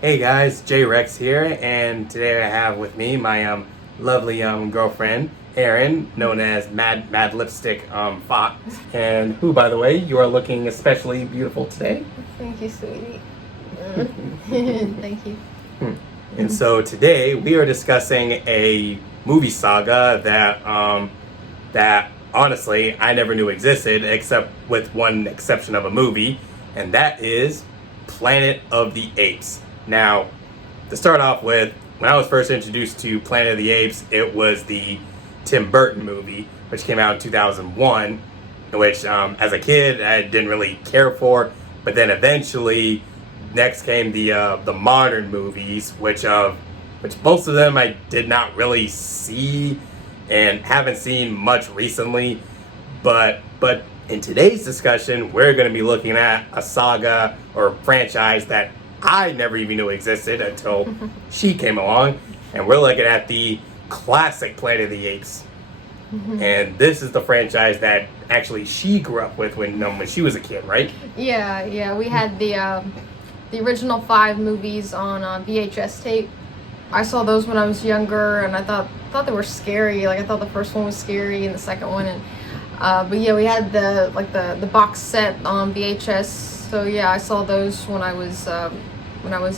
Hey guys, J Rex here, and today I have with me my lovely girlfriend, Erin, known as Mad Lipstick Fox, and who, by the way, you are looking especially beautiful today. Thank you, sweetie. Thank you. And so today we are discussing a movie saga that honestly I never knew existed, except with one exception of a movie, and that is Planet of the Apes. Now, to start off with, when I was first introduced to Planet of the Apes, it was the Tim Burton movie, which came out in 2001, which as a kid I didn't really care for, but then eventually next came the modern movies, which most of them I did not really see and haven't seen much recently, but in today's discussion we're going to be looking at a saga or franchise that I never even knew existed until she came along, and we're looking at the classic Planet of the Apes. And this is the franchise that actually she grew up with when she was a kid, right? Yeah. We had the original 5 movies on VHS tape. I saw those when I was younger, and I thought they were scary. Like, I thought the first one was scary, and the second one, and but yeah, we had the box set on VHS. So yeah, I saw those when I was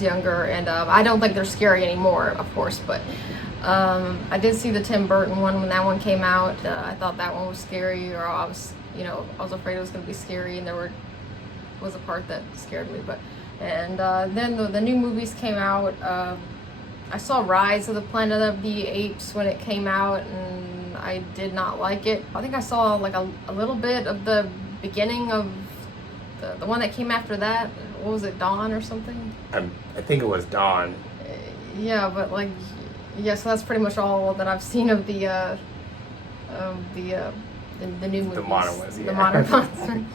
younger, and I don't think they're scary anymore, of course, but I did see the Tim Burton one when that one came out. I thought that one was scary, or I was afraid it was going to be scary, and there was a part that scared me. But then the new movies came out. I saw Rise of the Planet of the Apes when it came out, and I did not like it. I think I saw like a little bit of the beginning of the one that came after that. What was it, Dawn or something? I think it was Dawn. Yeah, but so that's pretty much all that I've seen of the new movies. The modern ones, yeah. The modern ones.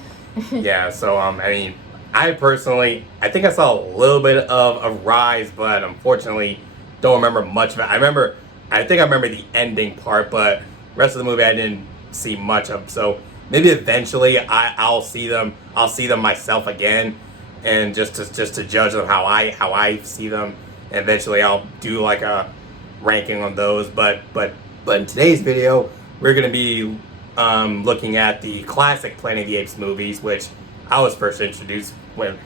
Yeah, so I mean, I think I saw a little bit of Rise, but unfortunately don't remember much of it. I think I remember the ending part, but the rest of the movie I didn't see much of. So maybe eventually I'll see them myself again, and just to judge them how I see them. And eventually I'll do like a ranking on those. But in today's video we're gonna be looking at the classic Planet of the Apes movies, which I was first introduced when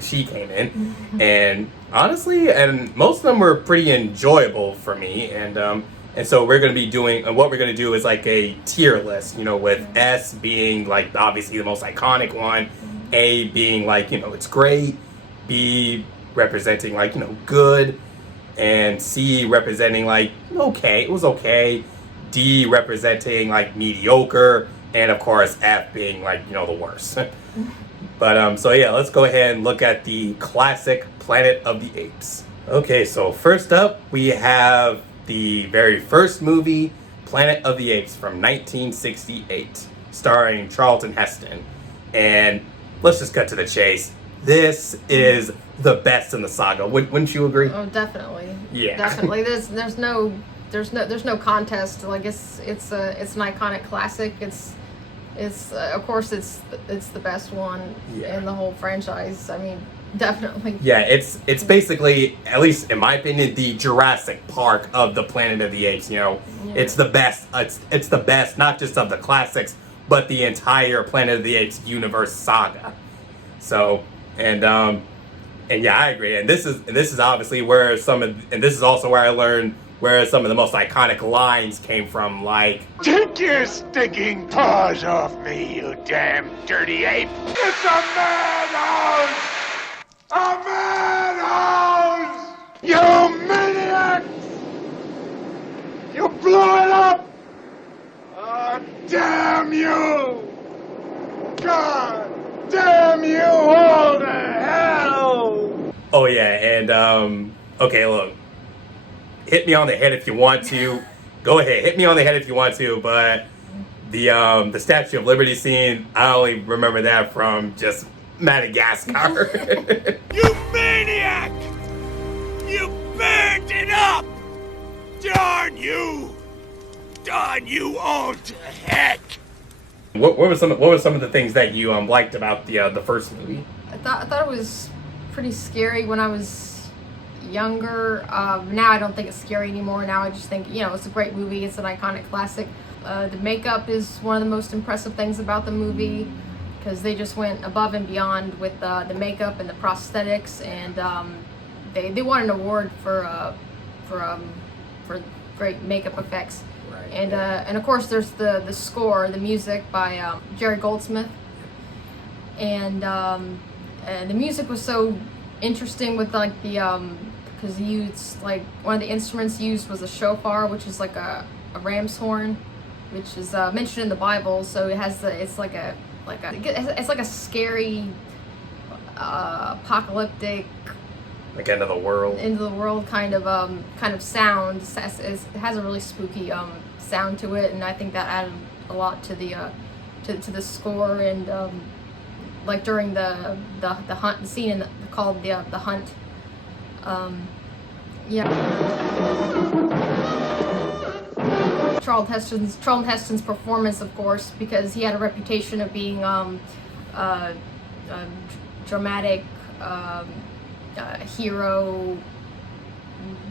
she came in, and honestly, and most of them were pretty enjoyable for me, and so we're going to be doing, what we're going to do is like a tier list, with S being like obviously the most iconic one, A being like, it's great, B representing like, good, and C representing like, okay, it was okay, D representing like mediocre, and of course F being like, the worst. But so yeah, let's go ahead and look at the classic Planet of the Apes. Okay, so first up we have the very first movie, Planet of the Apes from 1968, starring Charlton Heston. And let's just cut to the chase. This is the best in the saga. Wouldn't you agree? Oh, definitely. Yeah. Definitely. There's no contest. Like, it's an iconic classic. It's of course it's the best one in the whole franchise. I mean, definitely. Yeah, it's basically, at least in my opinion, the Jurassic Park of the Planet of the Apes. It's the best. It's the best, not just of the classics, but the entire Planet of the Apes universe saga. So, and yeah, I agree. And this is obviously where this is also where I learned where some of the most iconic lines came from, like, "Take your stinking paws off me, you damn dirty ape! It's a madhouse! A madhouse! You maniacs! You blew it up! Oh, damn you! God damn you all to hell!" Oh yeah, and okay, look. Hit me on the head if you want to. Go ahead, hit me on the head if you want to. But the Statue of Liberty scene, I only remember that from just Madagascar. You maniac! You burned it up! Darn you! Darn you all to heck! What were some of the things that you liked about the first movie? I thought it was pretty scary when I was younger. Now I don't think it's scary anymore. Now I just think, it's a great movie. It's an iconic classic. The makeup is one of the most impressive things about the movie, because they just went above and beyond with the makeup and the prosthetics, and they won an award for great makeup effects. Right. And of course there's the score, the music by Jerry Goldsmith, and the music was so interesting with like because he used, like, one of the instruments used was a shofar, which is like a ram's horn, which is mentioned in the Bible. So it has it's like a scary apocalyptic, like end of the world kind of sound. It has a really spooky sound to it, and I think that added a lot to the to the score. And like during the hunt, the scene called the hunt. Charlton Heston's performance, of course, because he had a reputation of being dramatic hero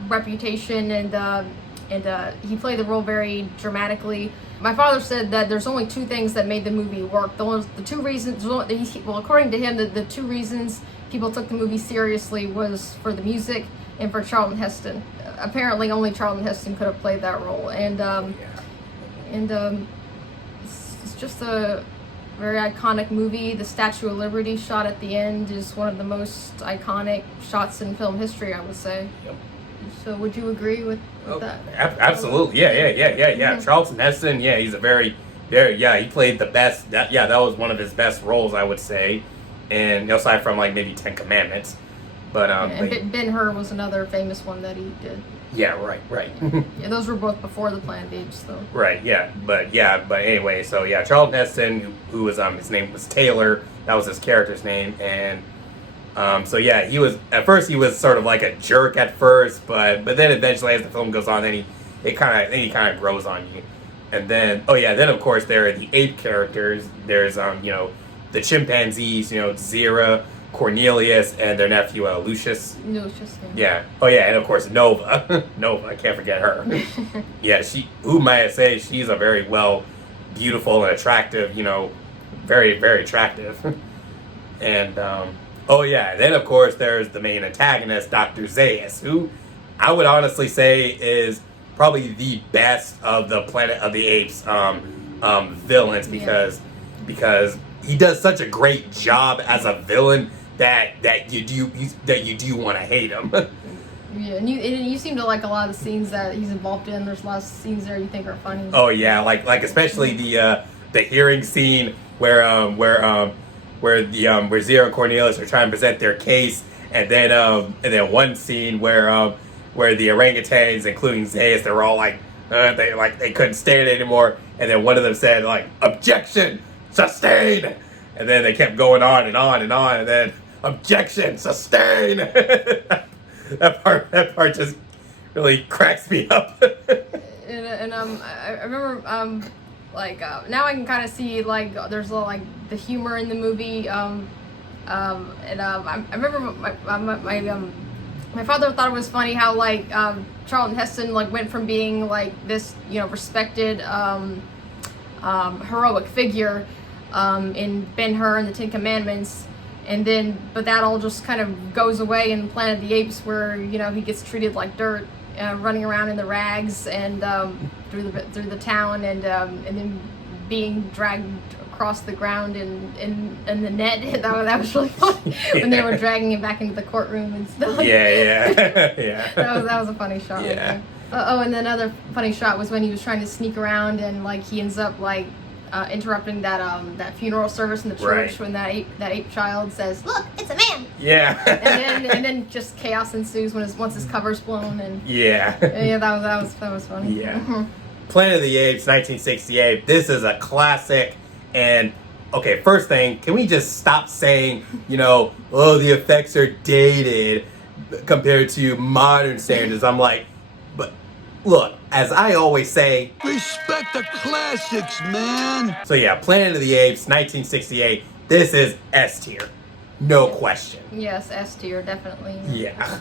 reputation, and he played the role very dramatically. My father said that there's only two things that made the movie work. The two reasons, according to him, the two reasons people took the movie seriously was for the music and for Charlton Heston. Apparently, only Charlton Heston could have played that role, and it's just a very iconic movie. The Statue of Liberty shot at the end is one of the most iconic shots in film history, I would say. Yep. So, would you agree with that? Absolutely, yeah. Charlton Heston, he's a very, he played the best. That was one of his best roles, I would say, and aside from like maybe 10 Commandments, but and Ben-Hur was another famous one that he did. Yeah, right. Yeah, those were both before the Planet of the Apes, though. Right, but anyway, so Charlton Heston, who was his name was Taylor, that was his character's name, and he was at first sort of like a jerk at first, but then eventually as the film goes on, then he kind of grows on you, and then then of course there are the ape characters. There's the chimpanzees, Zira, Cornelius, and their nephew Lucius. Yeah. Oh yeah, and of course Nova. Nova, I can't forget her. Yeah, who might I say, she's a very beautiful and attractive, very, very attractive. And then of course there's the main antagonist, Dr. Zaius, who I would honestly say is probably the best of the Planet of the Apes villains, because he does such a great job as a villain that you do want to hate him. Yeah, and you seem to like a lot of the scenes that he's involved in. There's a lot of scenes there you think are funny. Oh yeah, like especially the hearing scene where Zira and Cornelius are trying to present their case, and then one scene where the orangutans, including Zaius, they were all they couldn't stand it anymore, and then one of them said objection, sustained, and then they kept going on and on and on, and then objection, sustained. That part just really cracks me up. and I remember now I can kind of see there's a lot the humor in the movie. I remember my father thought it was funny how Charlton Heston went from being this respected heroic figure in Ben-Hur and the 10 Commandments, but that all just kind of goes away in Planet of the Apes, where he gets treated like dirt, running around in the rags and through the town, and then being dragged across the ground in the net. That was really funny when they were dragging him back into the courtroom and stuff. Yeah. That was a funny shot. Yeah. And then another funny shot was when he was trying to sneak around, and he ends up interrupting that funeral service in the church, right, when that ape child says, "Look, it's a man." Yeah. and then just chaos ensues once his cover's blown, and that was funny. Yeah. Planet of the Apes, 1968. This is a classic. And okay, first thing, can we just stop saying, the effects are dated compared to modern standards? I'm like, but look, as I always say, respect the classics, man. So Planet of the Apes, 1968. This is S tier, no question. Yes, S tier, definitely. Yeah.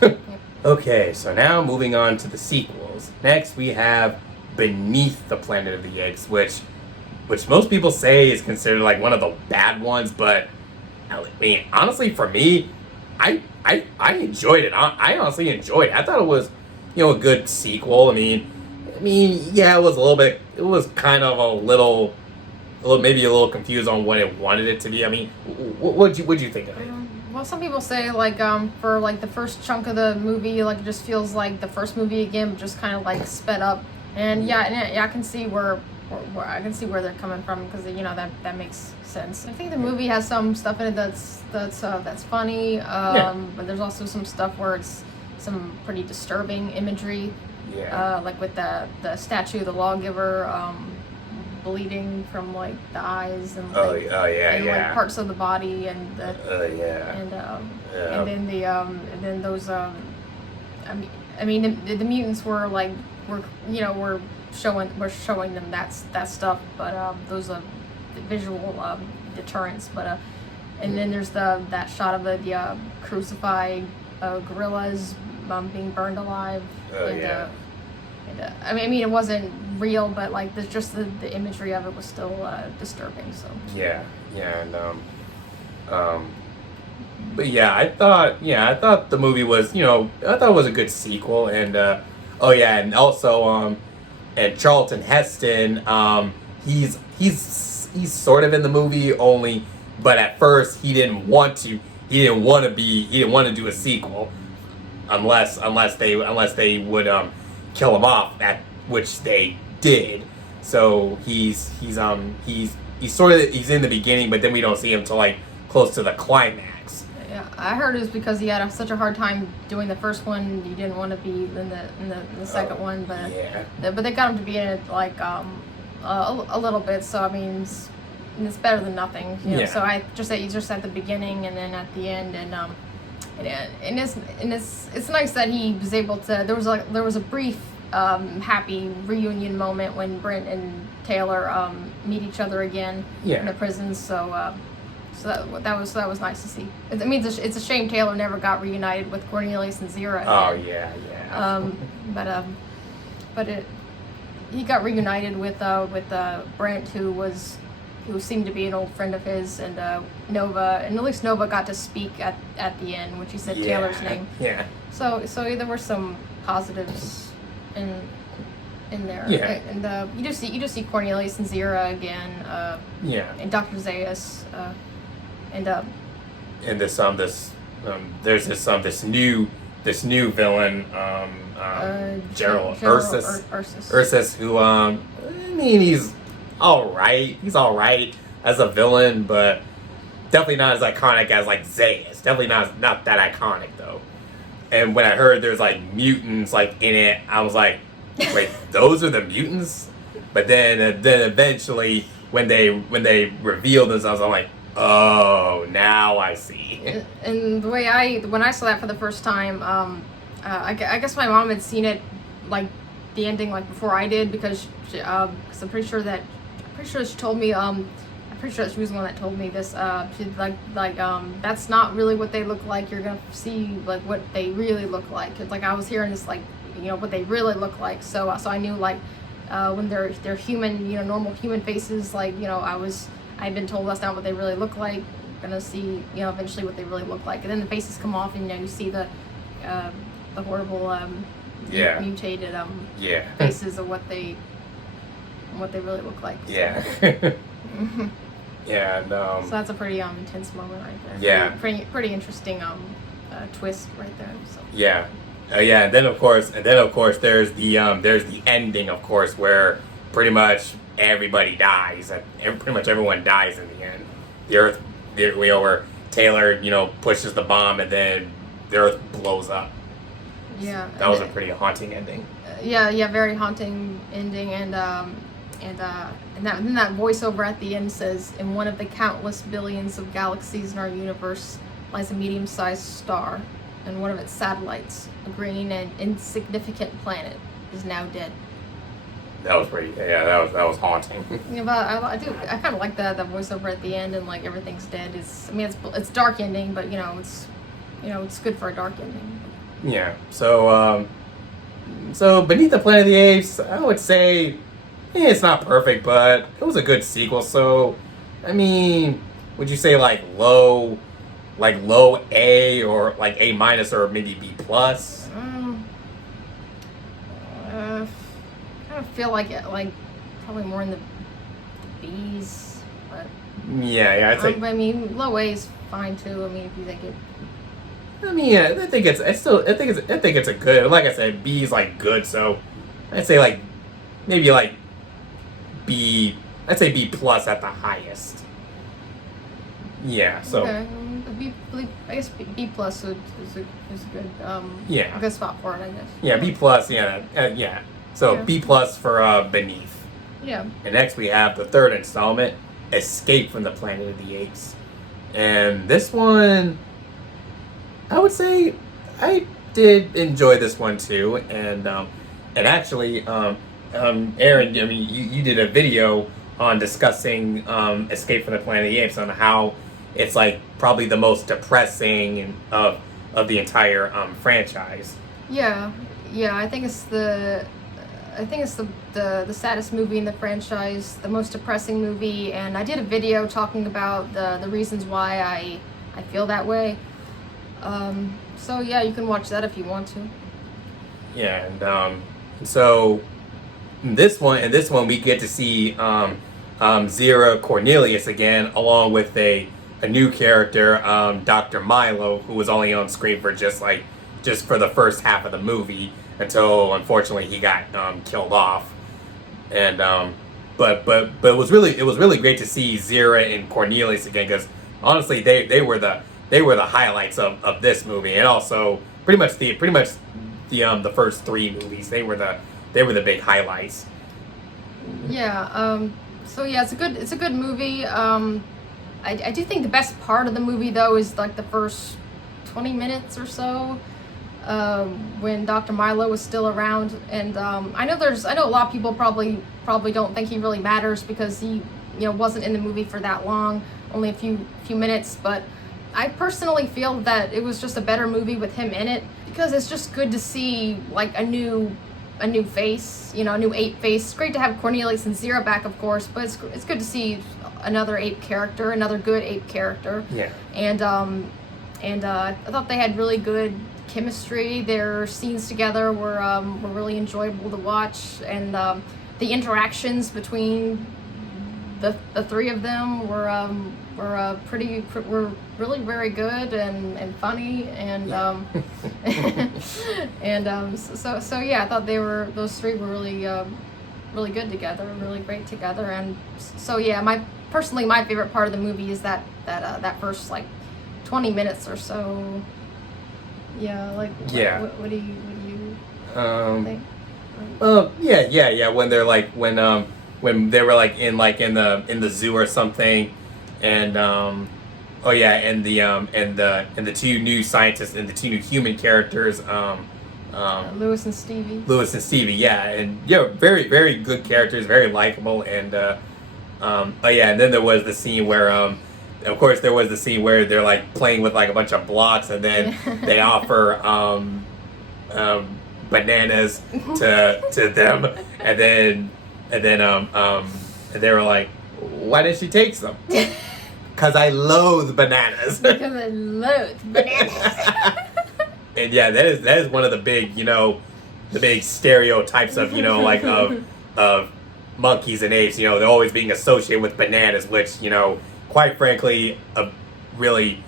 Okay, so now moving on to the sequels. Next, we have Beneath the Planet of the Apes, which most people say is considered like one of the bad ones, but I mean, honestly, for me, I enjoyed it. I honestly enjoyed it. I thought it was, a good sequel. I mean, yeah, it was a little bit. It was kind of maybe a little confused on what it wanted it to be. I mean, what'd you think of it? Well, some people say like for like the first chunk of the movie, like it just feels like the first movie again, but just kind of like sped up. And yeah, I can see where they're coming from, because that makes sense. I think the movie has some stuff in it that's funny, but there's also some stuff where it's some pretty disturbing imagery. Yeah. Like with the statue of the lawgiver bleeding from like the eyes and like parts of the body and the and then those I mean the mutants were showing them that stuff, but those are the visual deterrents. But and then there's that shot of the crucified gorillas being burned alive. I mean, it wasn't real, but like the imagery of it was still disturbing. So but yeah, I thought the movie was, I thought it was a good sequel, and and also and Charlton Heston, he's sort of in the movie only, but at first he didn't want to do a sequel unless they would kill him off, at which they did. So he's in the beginning, but then we don't see him till like close to the climax. Yeah, I heard it was because he had such a hard time doing the first one. He didn't want to be in the second one, but they got him to be in it like a little bit. So I mean, it's better than nothing. So I just at the beginning and then at the end, and it's nice that he was able to. There was a brief happy reunion moment when Brent and Taylor meet each other again in the prison. So that was nice to see. It means it's a shame Taylor never got reunited with Cornelius and Zira again. But he got reunited with Brent, who seemed to be an old friend of his, and Nova, and at least Nova got to speak at the end when she said Taylor's name. Yeah. So there were some positives in there. Yeah. And you just see Cornelius and Zira again. And Dr. Zaius. And there's this new villain, Gerald Ursus, who I mean, he's all right as a villain, but definitely not as iconic as like Zaius. Definitely not that iconic though. And when I heard there's like mutants like in it, I was like, wait, those are the mutants? But then eventually when they revealed themselves, I'm like, oh, now I see. And the way when I saw that for the first time, I guess my mom had seen it like the ending like before I did, because I'm pretty sure she told me I'm pretty sure she was the one that told me this. She's like that's not really what they look like. You're gonna see like what they really look like. It's like I was hearing this like what they really look like. So I knew like when they're human, normal human faces, like I'd been told that's not what they really look like. We're gonna see eventually what they really look like, and then the faces come off, and you see the horrible mutated faces of what they really look like. Yeah. Yeah, and so that's a pretty intense moment right there. Yeah. Pretty interesting twist right there. So. Yeah. And then of course there's the ending, of course, where pretty much everybody dies. Pretty much everyone dies in the end. The Earth, where Taylor pushes the bomb, and then the Earth blows up. Yeah. That was a pretty haunting ending. Very haunting ending, and that voiceover at the end says, "In one of the countless billions of galaxies in our universe lies a medium-sized star, and one of its satellites, a green and insignificant planet, is now dead." That was pretty. Yeah, that was haunting. Yeah, but I kind of like that voiceover at the end, and like everything's dead. It's dark ending, but it's good for a dark ending. Yeah. So Beneath the Planet of the Apes, I would say, it's not perfect, but it was a good sequel. So, I mean, would you say low A or like A minus or maybe B plus? I feel like probably more in the B's, but Yeah, I'd say. I mean, low A is fine too. I mean, if you think it. I mean, yeah, I think it's a good. Like I said, B is like good, so I'd say like maybe like B. I'd say B plus at the highest. Yeah. So. Okay. I guess B plus is a good Yeah. a good spot for it, I guess. Yeah, B plus. Yeah, yeah. So Yeah. B plus for Beneath. Yeah. And next we have the third installment, Escape from the Planet of the Apes, and this one, I would say, I did enjoy this one too, and actually, Erin, I mean, you did a video on discussing Escape from the Planet of the Apes on how it's like probably the most depressing of the entire franchise. Yeah. I think it's the saddest movie in the franchise, the most depressing movie, and I did a video talking about the reasons why I feel that way. So yeah, you can watch that if you want to. Yeah, and so in this one we get to see Zira Cornelius again, along with a new character, Dr. Milo, who was only on screen for just for the first half of the movie until unfortunately he got killed off. And but it was really great to see Zira and Cornelius again, because honestly they were the highlights of this movie, and also pretty much the first three movies, they were the big highlights. Yeah. So yeah, it's a good movie. I do think the best part of the movie though is like the first 20 minutes or so, when Dr. Milo was still around, and I know a lot of people probably don't think he really matters because he wasn't in the movie for that long, only a few minutes, but I personally feel that it was just a better movie with him in it, because it's just good to see like a new face, a new ape face. It's great to have Cornelius and Zira back, of course, but it's good to see another ape character, another good ape character. Yeah. And I thought they had really good chemistry. Their scenes together were really enjoyable to watch, and the interactions between the three of them were really very good and funny, and so yeah, I thought those three were really good together, really great together, and so yeah, my favorite part of the movie is that first like 20 minutes or so. Yeah, like what do you think? Yeah. When they're like when they were like in the zoo or something, and and the two new scientists and the two new human characters, Lewis and Stevie. Yeah, and very very good characters, very likable, and and then there was the scene where of course there was the scene where they're like playing with like a bunch of blocks, and then they offer bananas to them, and then they were like, why did she take some? Because I loathe bananas. Because I loathe bananas. And yeah, that is one of the big, the big stereotypes of, of monkeys and apes, they're always being associated with bananas, which, quite frankly, a really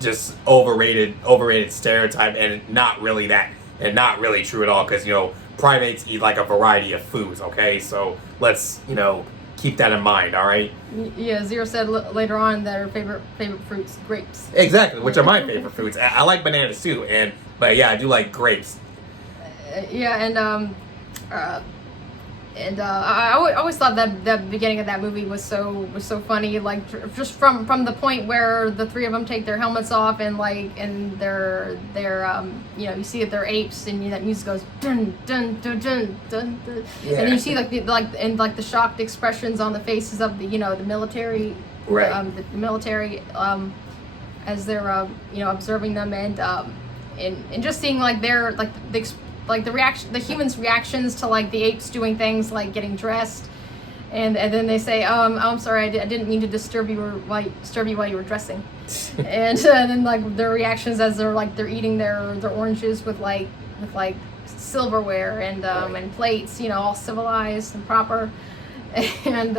just overrated stereotype, and not really true at all, because, primates eat like a variety of foods, okay? So let's, keep that in mind, all right? Yeah, Zira said later on that her favorite fruit's grapes. Exactly, which are my favorite foods. I like bananas too, but yeah, I do like grapes. I always thought that the beginning of that movie was so funny, like just from the point where the three of them take their helmets off, and they're you see that they're apes, and that music goes dun dun dun dun dun, dun. Yeah. And then you see the shocked expressions on the faces of the military, right? The military as they're observing them, and just seeing like their the humans' reactions to like the apes doing things like getting dressed, and then they say, I'm sorry, I didn't mean to disturb you while you were dressing, and then like their reactions as they're eating their oranges with silverware and plates, all civilized and proper, and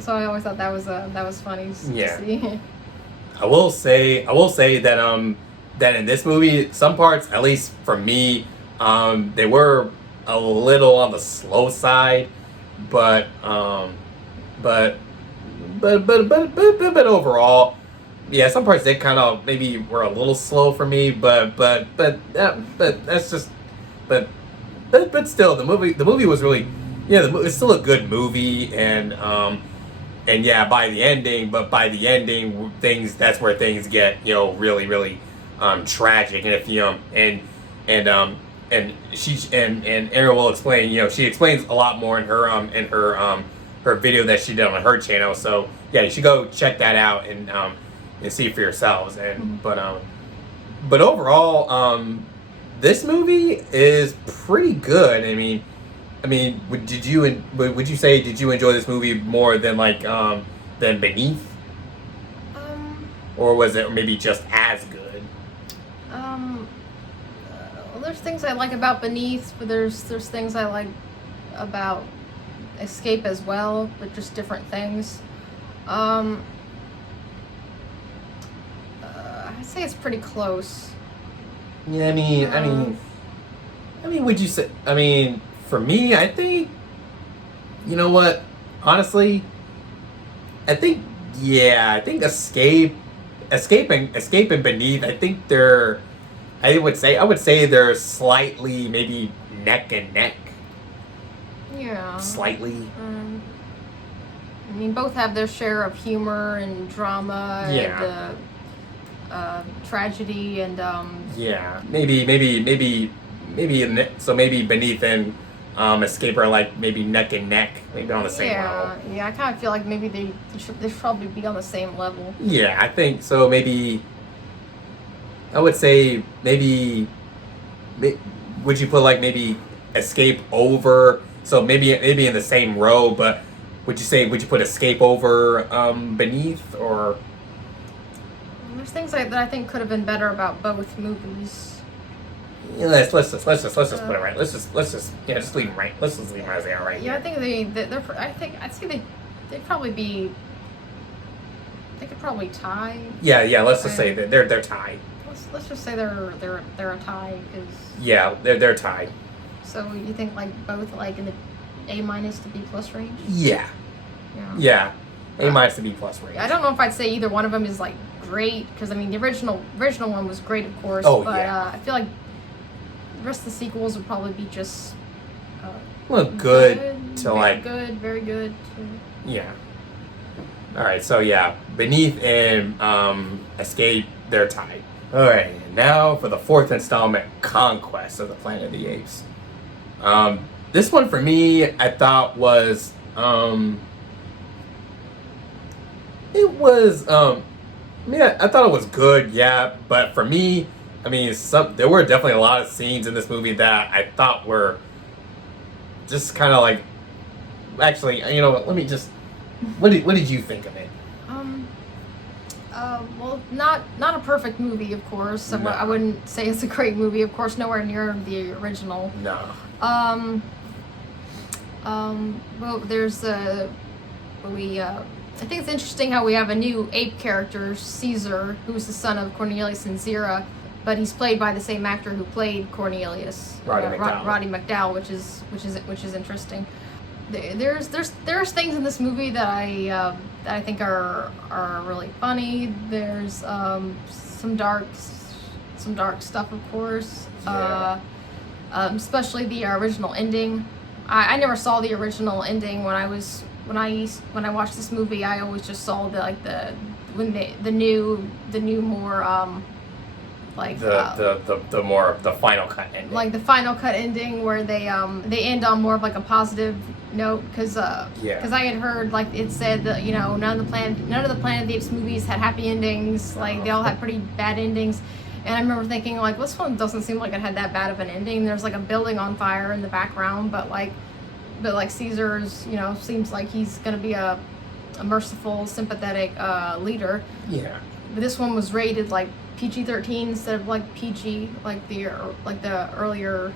so I always thought that was funny to see. I will say that that in this movie, some parts, at least for me, they were a little on the slow side, but overall, yeah, some parts they kind of maybe were a little slow for me, but that's just but still the movie was really it's still a good movie, and yeah, by the ending that's where things get really really tragic. And if and Erin will explain, she explains a lot more in her video that she did on her channel, so yeah, you should go check that out and see for yourselves. And but overall, this movie is pretty good. I mean, would you say did you enjoy this movie more than than Beneath, or was it maybe just as good? Well, there's things I like about Beneath, but there's things I like about Escape as well, but just different things. I'd say it's pretty close. Yeah, I mean, would you say? I mean, for me, I think, you know what? Honestly, I think Escape and Beneath, I think I would say they're slightly maybe neck and neck. Yeah. Slightly. I mean, both have their share of humor and drama and tragedy and yeah, maybe so maybe Beneath and Escape are like maybe neck and neck, maybe on the same level. Yeah, I kind of feel like maybe they should probably be on the same level. Yeah, I think so. Maybe I would say maybe would you put like maybe Escape over? So maybe in the same row, but would you put Escape over Beneath? Or there's things that I think could have been better about both movies. Yeah, let's just put it right. Let's just just leave them right. Let's just leave them as they are right. Yeah, I think I'd say they'd probably be. They could probably tie. Yeah. Let's just say that they're tied. Let's just say they're a tie because. Yeah, they're tied. So you think like both like in the A- to B+ range? Yeah. A- to B+ range. I don't know if I'd say either one of them is like great, because I mean the original one was great, of course. Oh, but yeah. I feel like the rest of the sequels would probably be just good to very like good, very good. Yeah. All right, so yeah, Beneath and Escape, they're tied. All right, now for the fourth installment, Conquest of the Planet of the Apes. This one for me, I thought was I thought it was good, yeah, but for me, I mean, there were definitely a lot of scenes in this movie that I thought were just kind of like, actually, you know what, let me just, what did you think of it? Well, not a perfect movie, of course. No. I wouldn't say it's a great movie, of course, nowhere near the original. No. Well, there's I think it's interesting how we have a new ape character, Caesar, who's the son of Cornelius and Zira, but he's played by the same actor who played Cornelius, Roddy McDowall, which is interesting. There's things in this movie that I think are really funny. There's some dark stuff, of course. Yeah. Especially the original ending. I never saw the original ending when I watched this movie. I always just saw the new more the final cut ending. Like the final cut ending where they end on more of like a positive note, because I had heard like it said that none of the Planet of the Apes movies had happy endings. Like they all had pretty bad endings, And I remember thinking, like, this one doesn't seem like it had that bad of an ending. There's like a building on fire in the background, but Caesar's, seems like he's gonna be a merciful, sympathetic leader. Yeah. But this one was rated like PG-13 instead of like PG, like the earlier,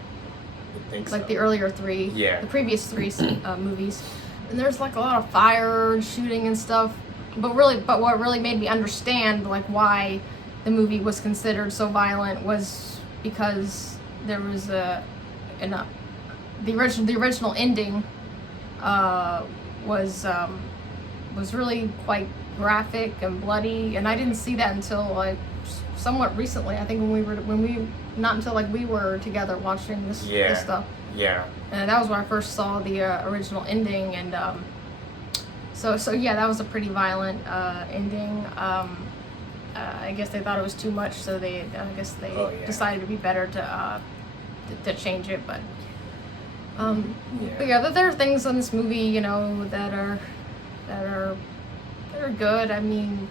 I think so. like the earlier three, Yeah. the previous three movies. And there's like a lot of fire and shooting and stuff. But what really made me understand like why the movie was considered so violent was because there was the original ending was really quite graphic and bloody, and I didn't see that until like somewhat recently. I think not until like we were together watching this stuff. Yeah. And that was when I first saw the original ending, and so yeah, that was a pretty violent ending. I guess they thought it was too much, so they decided it'd be better to change it. But but yeah, there are things in this movie, that are good. I mean,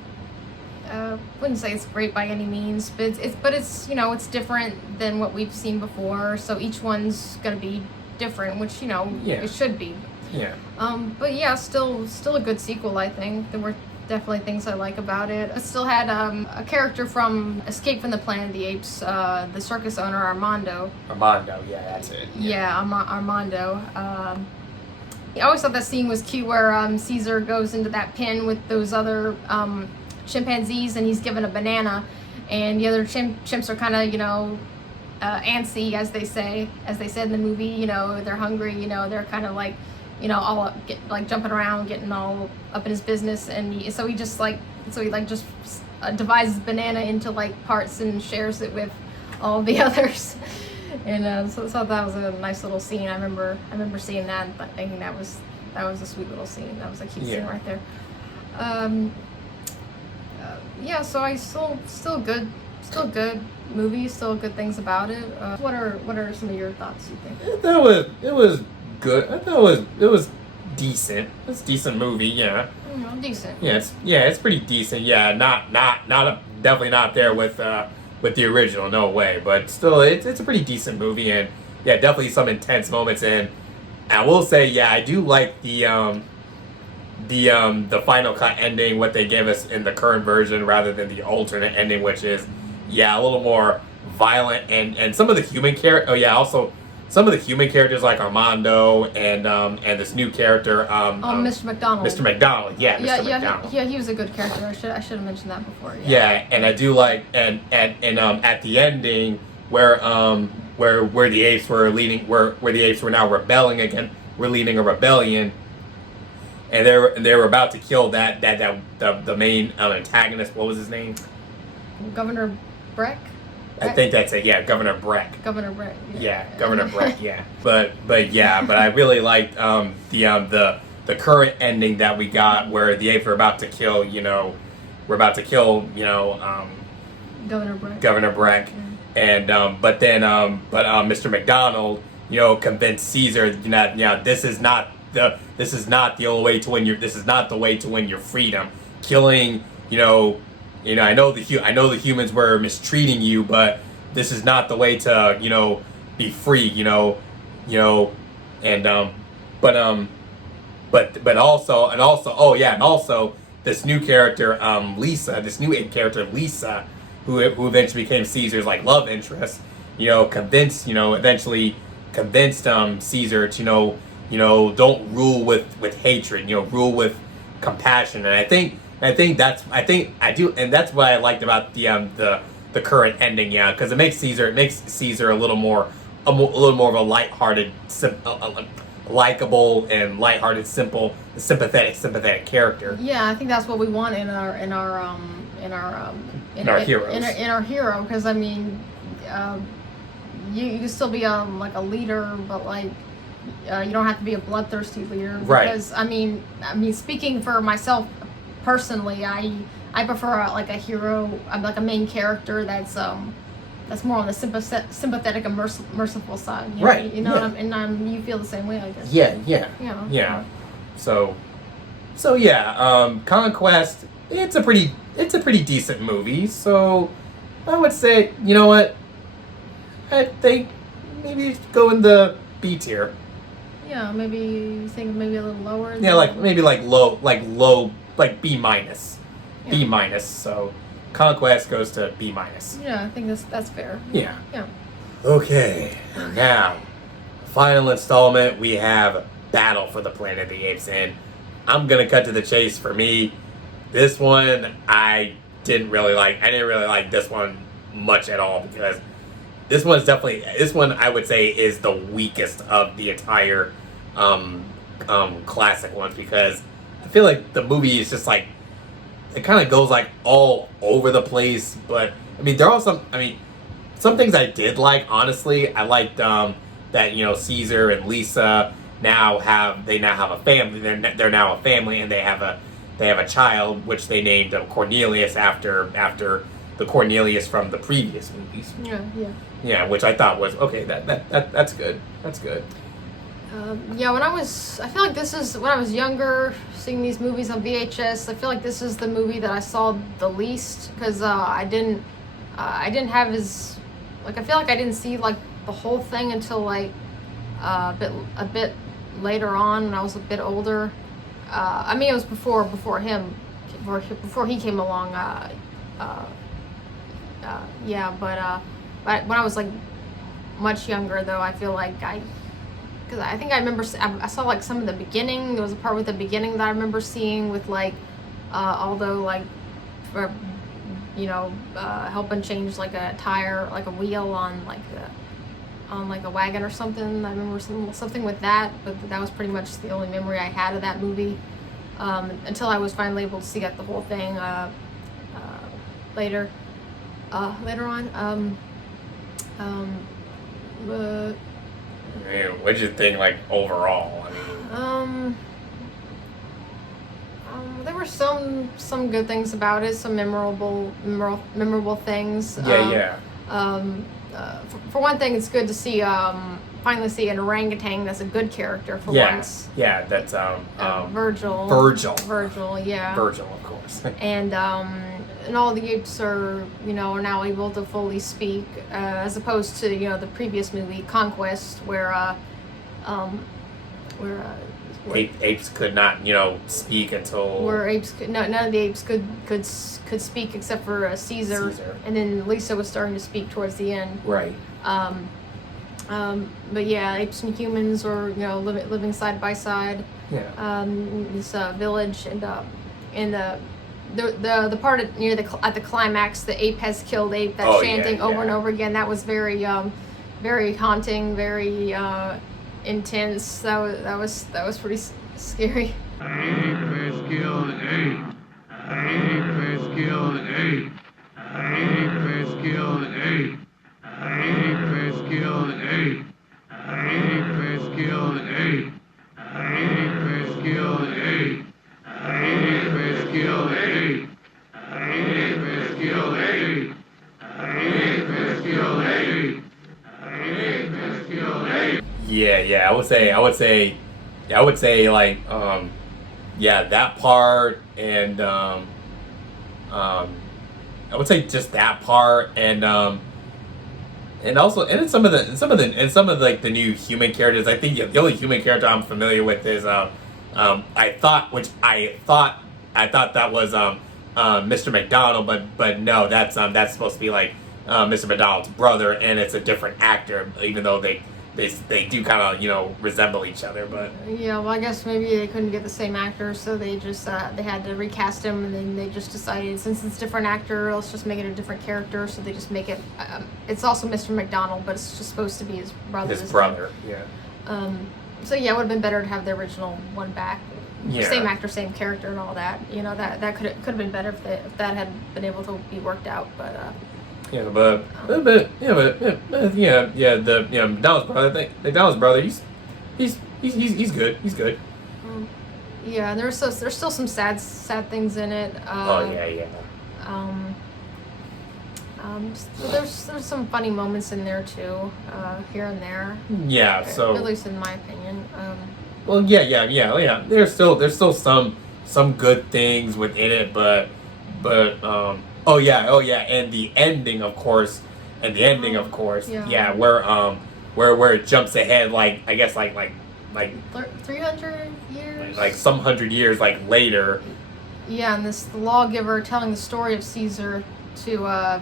wouldn't say it's great by any means, but it's different than what we've seen before. So each one's gonna be different, which it should be. Yeah. But yeah, still a good sequel. I think there were definitely things I like about it. It still had a character from Escape from the Planet of the Apes, the circus owner Armando. Armando, yeah, that's it. Yeah, Armando. I always thought that scene was cute where Caesar goes into that pen with those other chimpanzees, and he's given a banana, and the other chimps are kind of antsy, as they said in the movie. They're hungry. They're kind of like all jumping around, getting all up in his business, and so he just divides his banana into like parts and shares it with all the others. And so that was a nice little scene. I remember seeing that and thinking that was a sweet little scene. That was a cute scene right there. Yeah, so I still good movie, still good things about it. What are some of your thoughts, you think? It was good. I thought it was decent. It's a decent movie, yeah. Decent. Yeah, it's pretty decent. Yeah, definitely not there with the original, no way. But still, it's a pretty decent movie, and yeah, definitely some intense moments. And I will say, yeah, I do like the final cut ending, what they gave us in the current version, rather than the alternate ending, which is a little more violent, and some of the human also some of the human characters like Armando and this new character, Mr. McDonald. Mr. McDonald, Mr. McDonald. He was a good character. I should have mentioned that before. Yeah, and I do like and at the ending where the apes were leading, where the apes were now rebelling again, we're leading a rebellion, and they were about to kill the main antagonist. What was his name? Governor Breck. I think that's it. Yeah, Governor Breck. Governor Breck. Yeah, Governor Breck. Yeah, but I really liked the current ending that we got, where the apes were about to kill. Governor Breck, and but Mr. McDonald, convinced Caesar, this is not the only way to win this is not the way to win your freedom. Killing, I know the humans were mistreating you, but this is not the way to, be free, but also this new character, Lisa, this new ape character, Lisa, who eventually became Caesar's like love interest, eventually convinced Caesar to, don't rule with hatred, rule with compassion. And I think that's what I liked about the current ending, because it makes Caesar a little more of a lighthearted, likable and lighthearted, simple, sympathetic character. Yeah, I think that's what we want in our heroes. In our hero, because I mean, you can still be like a leader, but like you don't have to be a bloodthirsty leader. Because I mean, speaking for myself personally, I prefer like a hero, like a main character that's more on the sympathetic and merciful side. Right. You feel the same way, I guess. Yeah. So Conquest. It's a pretty decent movie. So I would say, you know what? I think maybe go in the B tier. Yeah, maybe you think maybe a little lower. Yeah, like maybe like low, like B minus, Yeah. B minus. So Conquest goes to B minus. Yeah, I think that's fair. Yeah. Yeah. Okay, now final installment. We have Battle for the Planet of the Apes, and I'm gonna cut to the chase. For me, this one I didn't really like. I didn't really like this one much at all because this one I would say is the weakest of the entire classic ones because I feel like the movie is just like it kind of goes like all over the place. But I mean, there are some things I did like. Honestly, I liked that Caesar and Lisa now have a family. They're now a family, and they have a child, which they named Cornelius after the Cornelius from the previous movies. Yeah, which I thought was okay. That's good. That's good. Yeah, I feel like this is when I was younger, seeing these movies on VHS. I feel like this is the movie that I saw the least because I didn't have as like I feel like I didn't see like the whole thing until like a bit later on when I was a bit older. I mean, it was before he came along. Yeah, but when I was like much younger, though, I feel like because I think I remember I saw like some of the beginning. There was a part with the beginning that I remember seeing with like Aldo like for helping change like a tire, like a wheel on like a wagon or something. I remember something with that, but that was pretty much the only memory I had of that movie until I was finally able to see the whole thing later on. But What did you think, like overall? there were some good things about it, some memorable things. For one thing, it's good to see finally see an orangutan that's a good character for once. Yeah, that's Virgil. Virgil, yeah. Virgil, of course. And all the apes are now able to fully speak, as opposed to the previous movie Conquest, where apes could not speak until where apes none of the apes could speak except for Caesar, and then Lisa was starting to speak towards the end. Right. But yeah, apes and humans are living side by side. Yeah. This village and the part at the climax, the ape has killed ape, that chanting over and over again, that was very very haunting, very intense. That was pretty scary. Ape has killed ape. Ape has killed ape. Ape has killed ape. Ape has killed ape. Ape has killed ape. Ape has killed ape. Ape has killed ape. Ape has killed ape. Ape has killed ape. Ape has killed ape. Yeah. I would say like that part and I would say just that part and also some of like the new human characters. I think the only human character I'm familiar with is I thought that was Mr. McDonald, but no, that's supposed to be like Mr. McDonald's brother, and it's a different actor, even though they do kind of resemble each other. But yeah, well, I guess maybe they couldn't get the same actor, so they just they had to recast him, and then they just decided since it's a different actor, let's just make it a different character. So they just make it. It's also Mr. McDonald, but it's just supposed to be his brother. Yeah. So yeah, it would have been better to have the original one back. Yeah. Same actor, same character, and all that. That could have been better if that had been able to be worked out. But the McDonald's brother. I think McDonald's brother. He's good. He's good. Yeah, and there's still some sad things in it. Yeah. There's some funny moments in there too, here and there. Yeah. So at least in my opinion. Well, yeah. There's still some good things within it, but Oh yeah, and the ending, of course, Yeah. yeah, where it jumps ahead, like I guess like 300 years. like some 100 years like later. Yeah, and the lawgiver telling the story of Caesar to a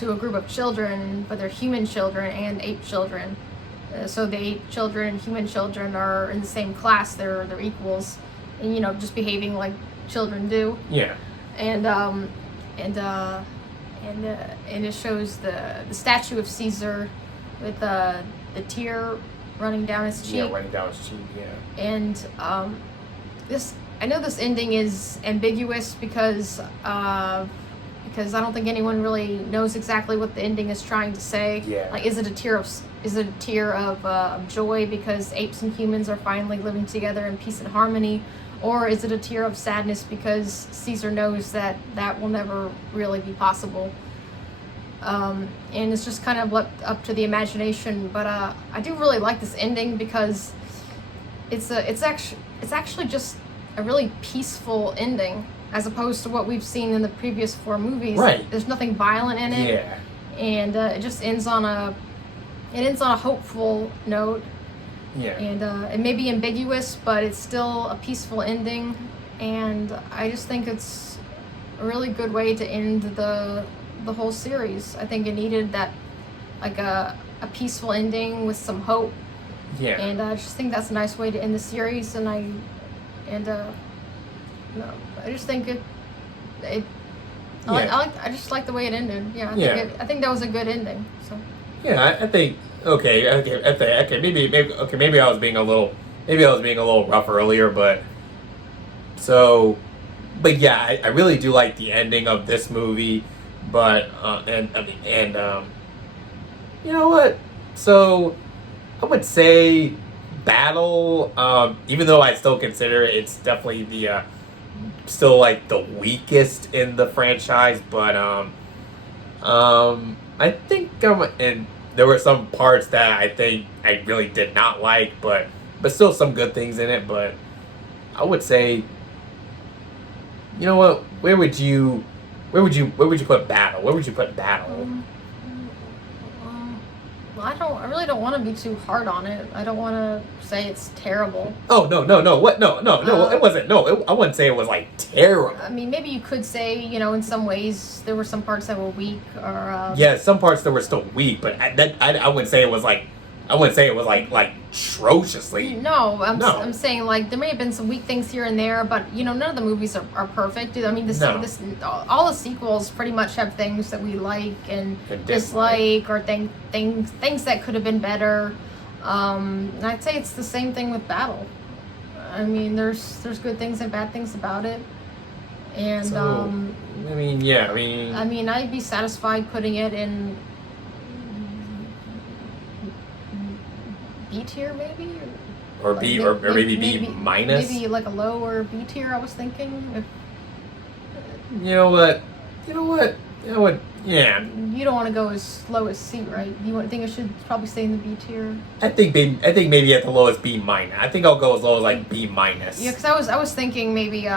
group of children, but they're human children and ape children. So the ape children and human children are in the same class. They're equals, and just behaving like children do. Yeah. And and it shows the statue of Caesar with the tear running down his cheek. Yeah, running down his cheek. Yeah. And I know this ending is ambiguous because I don't think anyone really knows exactly what the ending is trying to say. Yeah. Like, is it a tear of joy because apes and humans are finally living together in peace and harmony, or is it a tear of sadness because Caesar knows that will never really be possible? And it's just kind of left up to the imagination. But I do really like this ending because it's actually just a really peaceful ending, as opposed to what we've seen in the previous 4 movies. Right. There's nothing violent in it. Yeah. And it just ends on a hopeful note. Yeah. And it may be ambiguous, but it's still a peaceful ending. And I just think it's a really good way to end the whole series. I think it needed that, like a peaceful ending with some hope. Yeah. And I just think that's a nice way to end the series. And I just think I just like the way it ended. Yeah. I think that was a good ending. So. Yeah, I think okay. Maybe I was being a little rough earlier, but yeah, I really do like the ending of this movie, but you know what? So I would say Battle, even though I still consider it's definitely the still like the weakest in the franchise, but I think and there were some parts that I think I really did not like, but still some good things in it. But I would say, you know what? Where would you put Battle? Where would you put Battle? I really don't want to be too hard on it. I don't want to say it's terrible. Oh no! What? No! It wasn't. No, I wouldn't say it was like terrible. I mean, maybe you could say, in some ways there were some parts that were weak, or yeah, some parts that were still weak, but I wouldn't say it was like. I wouldn't say it was like atrociously. No, I'm saying like there may have been some weak things here and there, but none of the movies are perfect. I mean, all the sequels pretty much have things that we like and dislike, or things that could have been better. And I'd say it's the same thing with Battle. I mean, there's good things and bad things about it, and I mean, I'd be satisfied putting it in B tier, maybe, or like B, or maybe B minus. Maybe like a low or B tier. I was thinking. You know what? Yeah. You don't want to go as low as C, right? You think it should probably stay in the B tier? I think maybe at the lowest B minus. I think I'll go as low as like B minus. Yeah, because I was thinking maybe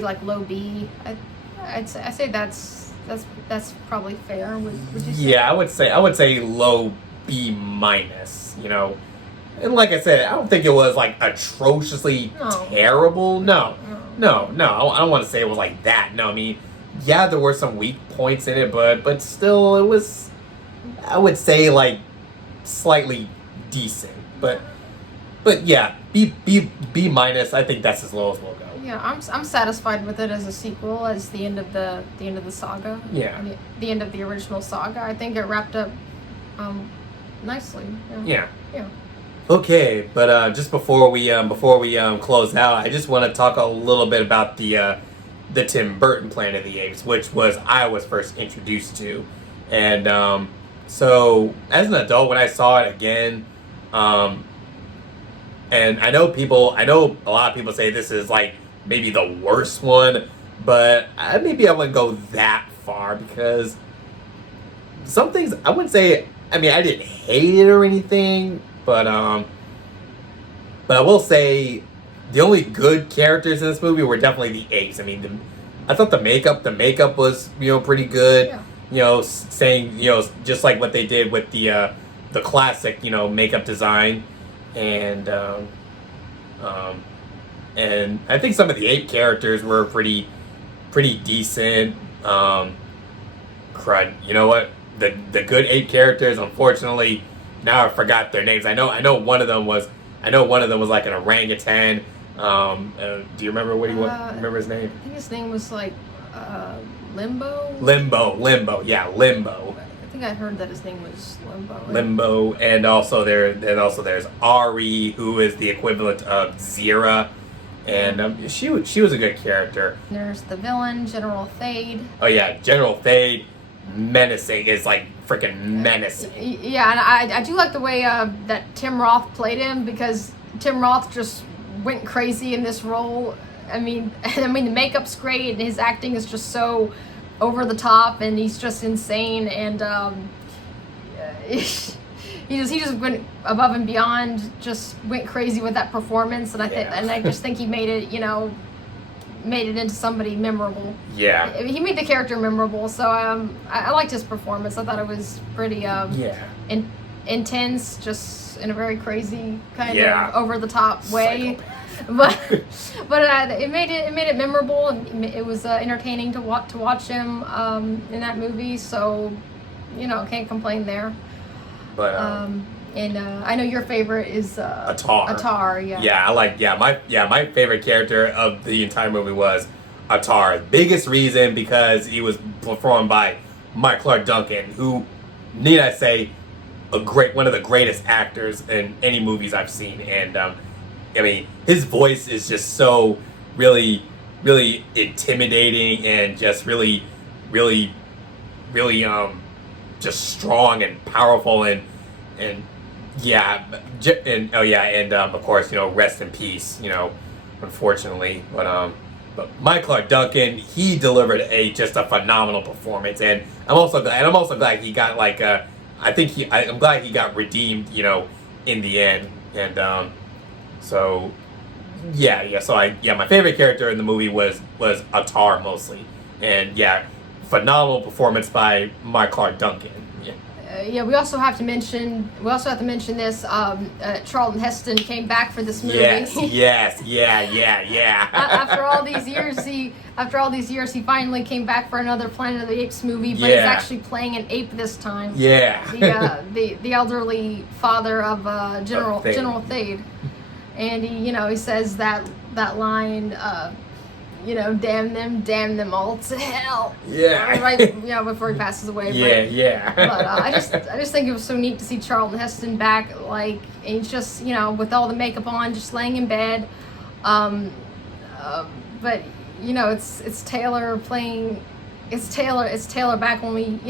like low B. I'd say that's probably fair. Would you say? Yeah, I would say low B minus. And like I said, I don't think it was like atrociously terrible. No. I don't want to say it was like that. No, I mean, yeah, there were some weak points in it, but still, it was, I would say, like slightly decent. But yeah, B minus. I think that's as low as we'll go. Yeah, I'm satisfied with it as a sequel, as the end of the saga. Yeah. The end of the original saga. I think it wrapped up nicely. Yeah. Yeah. Okay, but just before we close out, I just want to talk a little bit about the Tim Burton Planet of the Apes, which I was first introduced to, and so as an adult when I saw it again, and I know a lot of people say this is like maybe the worst one, but maybe I wouldn't go that far, because some things I wouldn't say. I mean, I didn't hate it or anything. But I will say the only good characters in this movie were definitely the apes. I mean, I thought the makeup was pretty good. Yeah. Saying just like what they did with the classic makeup design, and and I think some of the ape characters were pretty decent. Crud. You know what? The good ape characters, unfortunately, now I forgot their names. I know one of them was like an orangutan. Do you remember what he was? Remember his name? I think his name was like Limbo. Limbo. Yeah, Limbo. I think I heard that his name was Limbo. Limbo, and also there's Ari, who is the equivalent of Zira, and she was a good character. There's the villain, General Thade. Oh yeah, General Thade, menacing, is like freaking menacing. Yeah, and I do like the way that Tim Roth played him, because Tim Roth just went crazy in this role. I mean the makeup's great, and his acting is just so over the top, and he's just insane, and he just went above and beyond, just went crazy with that performance, and I just think he made it into somebody memorable. Yeah, he made the character memorable, so I liked his performance. I thought it was pretty intense, just in a very crazy kind of over the top way. But it made it memorable, and it was entertaining to watch him in that movie. So can't complain there. But and I know your favorite is Attar. Attar, yeah. Yeah, my favorite character of the entire movie was Attar. Biggest reason because he was performed by Mike Clark Duncan, who, need I say, one of the greatest actors in any movies I've seen, and I mean, his voice is just so really intimidating, and just really just strong and powerful, and of course rest in peace, unfortunately, but Mike Clark Duncan, he delivered just a phenomenal performance, and I'm also glad he got I'm glad he got redeemed in the end, and so my favorite character in the movie was Attar mostly, and phenomenal performance by Mike Clark Duncan. We also have to mention this. Charlton Heston came back for this movie. Yes. After all these years, he finally came back for another Planet of the Apes movie, but he's actually playing an ape this time. Yeah. The elderly father of General Thade, and he says that line. Damn them all to hell. Yeah. Right. Before he passes away. But I just think it was so neat to see Charlton Heston back. And he's just with all the makeup on, just laying in bed. But it's Taylor playing. It's Taylor back when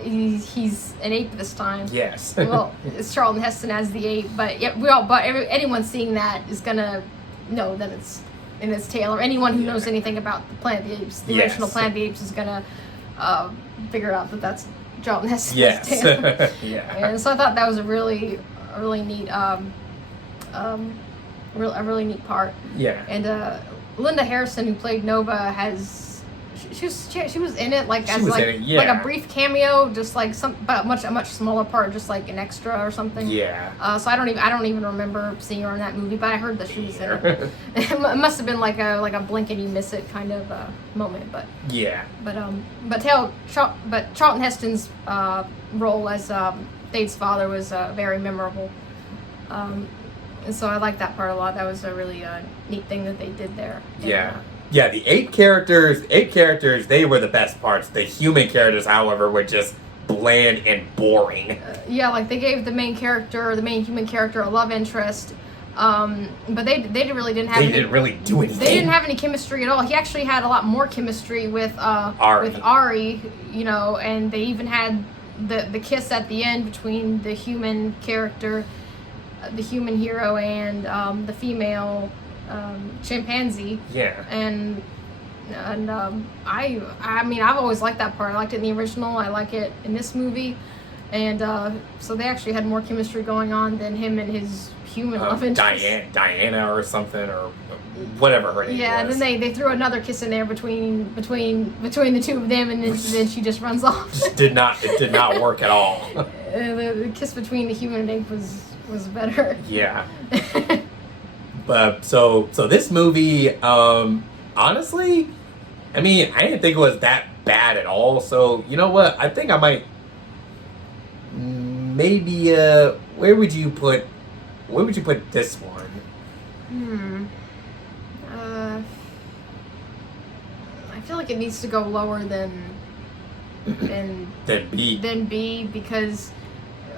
he's an ape this time. Yes. Well, it's Charlton Heston as the ape, but anyone seeing that is gonna know that it's Taylor. Anyone who knows anything about the Planet of the Apes, the original Planet of the Apes, is gonna figure out that that's Charlton Heston. Yes. Taylor. Yeah. And so I thought that was a really neat, really neat part. Yeah. And Linda Harrison, who played Nova, she was in it like a brief cameo, just like but a much smaller part, just like an extra or something. Yeah. So I don't even remember seeing her in that movie, but I heard that she was in it. It must have been like a blink and you miss it kind of moment, but. Yeah. But Charlton Heston's role as Thade's father was very memorable. And so I like that part a lot. That was a really neat thing that they did there. Yeah, the ape characters, they were the best parts. The human characters, however, were just bland and boring. They gave the main human character, a love interest, but they didn't really do anything. They didn't have any chemistry at all. He actually had a lot more chemistry with Ari, and they even had the kiss at the end between the human character, the human hero, and the female chimpanzee. Yeah. And I've always liked that part. I liked it in the original. I like it in this movie, and so they actually had more chemistry going on than him and his human love interest. Diana or something, or whatever her name was. Yeah, and then they threw another kiss in there between the two of them, and then she just runs off. It did not work at all. The kiss between the human and ape was better. Yeah. But so this movie, honestly, I mean, I didn't think it was that bad at all. So you know what? I think I might maybe where would you put this one? I feel like it needs to go lower than B because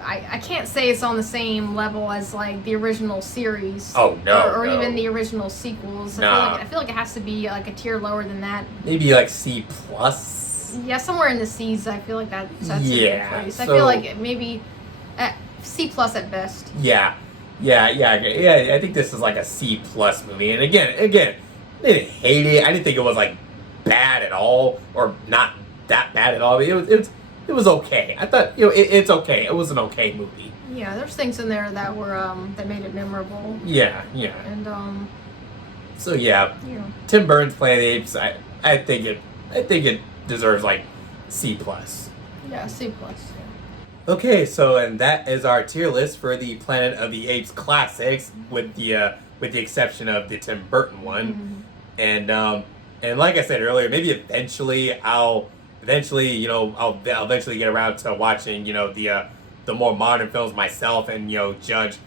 I can't say it's on the same level as like the original series. Oh no, or no. Even the original sequels. I feel like it has to be like a tier lower than that. Maybe like C plus. Yeah, somewhere in the C's. I feel like that's a good place. So, I feel like maybe C plus at best. Yeah. I think this is like a C plus movie, and again, I didn't hate it. I didn't think it was like bad at all, or not that bad at all. It was okay. I thought it's okay. It was an okay movie. Yeah, there's things in there that were that made it memorable. Yeah. And So yeah, Tim Burton's Planet of the Apes. I think it deserves like C plus. Yeah, C plus. Okay, so and that is our tier list for the Planet of the Apes classics, with the exception of the Tim Burton one, and like I said earlier, maybe eventually I'll eventually get around to watching the more modern films myself, and judge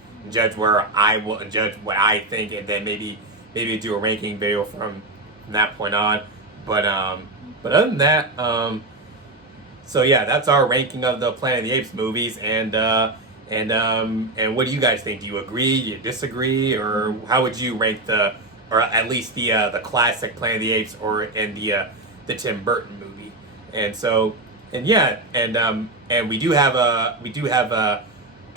where I will judge what I think, and then maybe do a ranking video from that point on. But other than that, so yeah, that's our ranking of the Planet of the Apes movies, and what do you guys think? Do you agree? Do you disagree? Or how would you rank or at least the classic Planet of the Apes, and the Tim Burton movie? And so, and we do have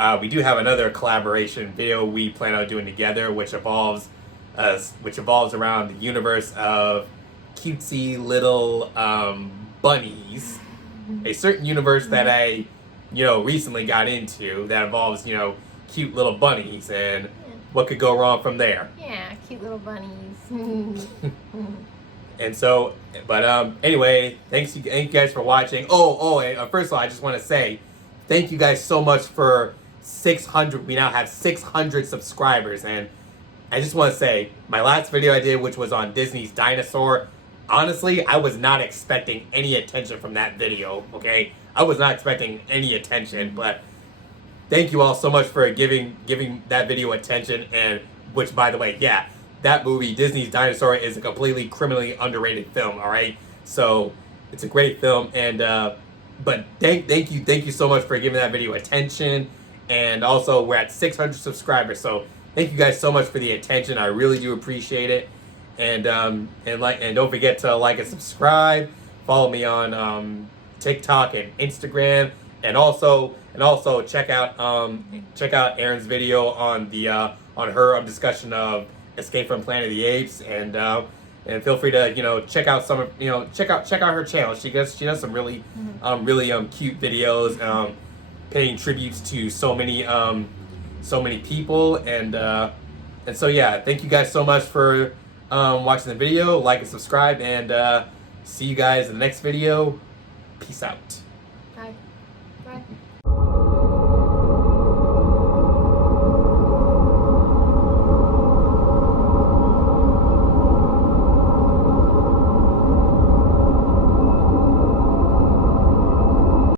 another collaboration video we plan on doing together, which evolves around the universe of cutesy little bunnies. A certain universe that I, recently got into that involves, cute little bunnies, and what could go wrong from there. Yeah, cute little bunnies. And so, but anyway, thank you guys for watching. And first of all, I just want to say thank you guys so much for 600. We now have 600 subscribers, and I just want to say my last video I did, which was on Disney's Dinosaur. Honestly, I was not expecting any attention from that video, okay? I was not expecting any attention, but thank you all so much for giving that video attention, and which, by the way, yeah, that movie, Disney's Dinosaur, is a completely criminally underrated film, all right? So, it's a great film, and, but thank you so much for giving that video attention, and also, we're at 600 subscribers, so thank you guys so much for the attention. I really do appreciate it. And don't forget to like and subscribe. Follow me on TikTok and Instagram, and also check out Erin's video on her discussion of Escape from Planet of the Apes, and feel free to check out check out her channel. She does some really cute videos, paying tributes to so many people, and so yeah, thank you guys so much for watching the video. Like and subscribe, and see you guys in the next video. Peace out. Bye.